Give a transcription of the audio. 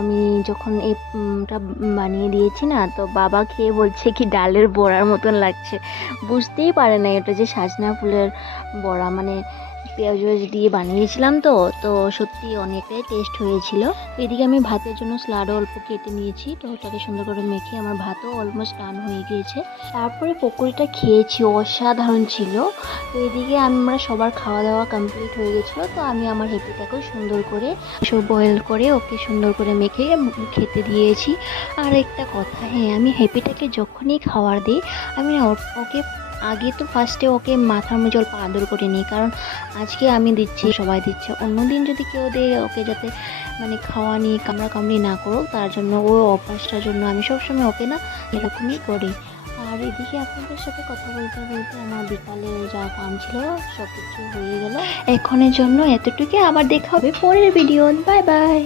আমি যখন এটা বানিয়ে দিয়েছি না, তো বাবা খেয়ে বলছে কি ডালের বড়ার মতন লাগছে। বুঝতেই পারে না এটা যে সাজনা ফুলের বড়া, মানে পেঁয়াজ ওয়াজ দিয়ে বানিয়েছিলাম। তো তো সত্যি অনেকটাই টেস্ট হয়েছিল। এদিকে আমি ভাতের জন্য স্লাডও অল্প কেটে নিয়েছি, তো ওটাকে সুন্দর করে মেখে আমার ভাতও অলমোস্ট ডান হয়ে গিয়েছে। তারপরে পকোড়িটা খেয়েছি, অসাধারণ ছিল। তো এদিকে আমরা সবার খাওয়া দাওয়া কমপ্লিট হয়ে গেছিলো, তো আমি আমার হেপিটাকেও সুন্দর করে সব বয়েল করে ওকে সুন্দর করে মেখে খেতে দিয়েছি। আর একটা কথা, হ্যাঁ, আমি হেপিটাকে যখনই খাবার দিই আমি না ওকে আগে তো ফার্স্টে ওকে মাথার মধ্যে অল্প আদর করে নিই, কারণ আজকে আমি দিচ্ছি, সবাই দিচ্ছে, অন্যদিন যদি কেউ দেয় ওকে যাতে মানে খাওয়া নিয়ে কামড়ি না করুক, তার জন্য ও অভ্যাসটার জন্য আমি সবসময় ওকে না এরকমই করি। আর এদিকে আপনাদের সাথে কথা বলতে বলতে আমার বিকালে যা কাম ছিল সব কিছু হয়ে গেল। এখনের জন্য এতটুকু, আবার দেখা হবে পরের ভিডিও। Bye bye.